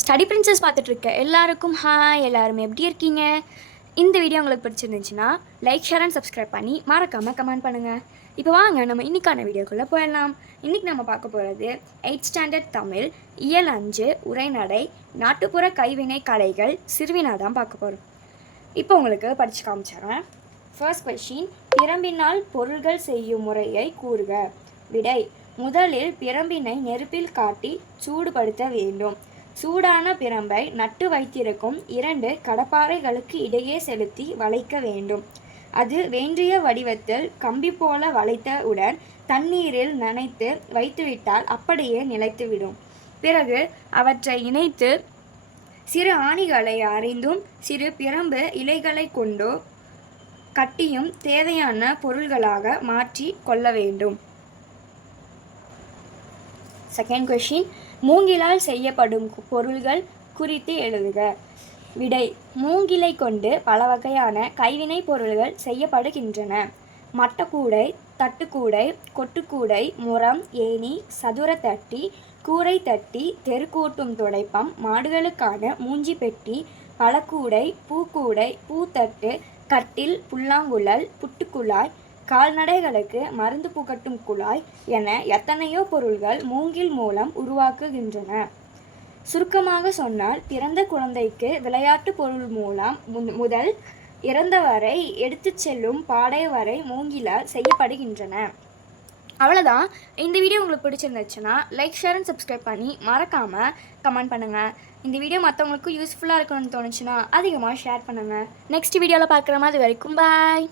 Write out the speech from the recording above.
Study princess பார்த்துட்ருக்க. எல்லாருக்கும் hi எல்லாருமே எப்படி இருக்கீங்க? இந்த வீடியோ உங்களுக்கு பிடிச்சிருந்துச்சுன்னா லைக் ஷேர் அண்ட் சப்ஸ்கிரைப் பண்ணி மறக்காமல் கமெண்ட் பண்ணுங்கள் இப்போ வாங்க நம்ம இன்னைக்கான வீடியோக்குள்ளே போயிடலாம். இன்றைக்கி நம்ம பார்க்க போகிறது எயிட் ஸ்டாண்டர்ட் தமிழ் இயல் அஞ்சு உரைநடை நாட்டுப்புற கைவினை கலைகள் சிறுவினா தான் பார்க்க போகிறோம் இப்போ உங்களுக்கு படித்து காமிச்சிடுறேன். ஃபர்ஸ்ட் கொஷின் பிரம்பினால் பொருள்கள் செய்யும் முறையை கூறுக. விடை முதலில் பிரம்பினை நெருப்பில் காட்டி சூடுபடுத்த வேண்டும். சூடான பிரம்பை நட்டு வைத்திருக்கும் இரண்டு கடப்பாறைகளுக்கு இடையே செலுத்தி வளைக்க வேண்டும். அது வேண்டிய வடிவத்தில் கம்பி போல வளைத்தவுடன் தண்ணீரில் நனைத்து வைத்துவிட்டால் அப்படியே நிலைத்துவிடும். பிறகு அவற்றை இணைத்து சிறு ஆணிகளை அறிந்தும் சிறு பிரம்பு இலைகளை கொண்டோ கட்டியும் தேவையான பொருள்களாக மாற்றி கொள்ள வேண்டும். செகண்ட் கொஷின் மூங்கிலால் செய்யப்படும் பொருள்கள் குறித்து எழுதுக. விடை. மூங்கிலை கொண்டு பல வகையான கைவினை பொருள்கள் செய்யப்படுகின்றன. மட்டக்கூடை தட்டுக்கூடை கொட்டுக்கூடை முரம் ஏணி சதுர தட்டி கூரை தட்டி தெருக்கூட்டும் துடைப்பம் மாடுகளுக்கான மூஞ்சி பெட்டி பழக்கூடை பூக்கூடை பூத்தட்டு கட்டில் புல்லாங்குழல் புட்டுக்குழாய் கால்நடைகளுக்கு மருந்து புகட்டும் குழாய் என எத்தனையோ பொருள்கள் மூங்கில் மூலம் உருவாக்குகின்றன. சுருக்கமாக சொன்னால் பிறந்த குழந்தைக்கு விளையாட்டு பொருள் மூலம் முன்- முதல் இறந்தவரை எடுத்துச் செல்லும் பாடை வரை மூங்கிலால் செய்யப்படுகின்றன. அவ்வளோதான் இந்த வீடியோ உங்களுக்கு பிடிச்சிருந்துச்சுன்னா லைக் ஷேர் அண்ட் சப்ஸ்கிரைப் பண்ணி மறக்காமல் கமெண்ட் பண்ணுங்கள் இந்த வீடியோ மற்றவங்களுக்கும் யூஸ்ஃபுல்லாக இருக்கணும்னு தோணுச்சுன்னா அதிகமாக ஷேர் பண்ணுங்கள் நெக்ஸ்ட் வீடியோவில் பார்க்குற மாதிரி வரைக்கும் பாய்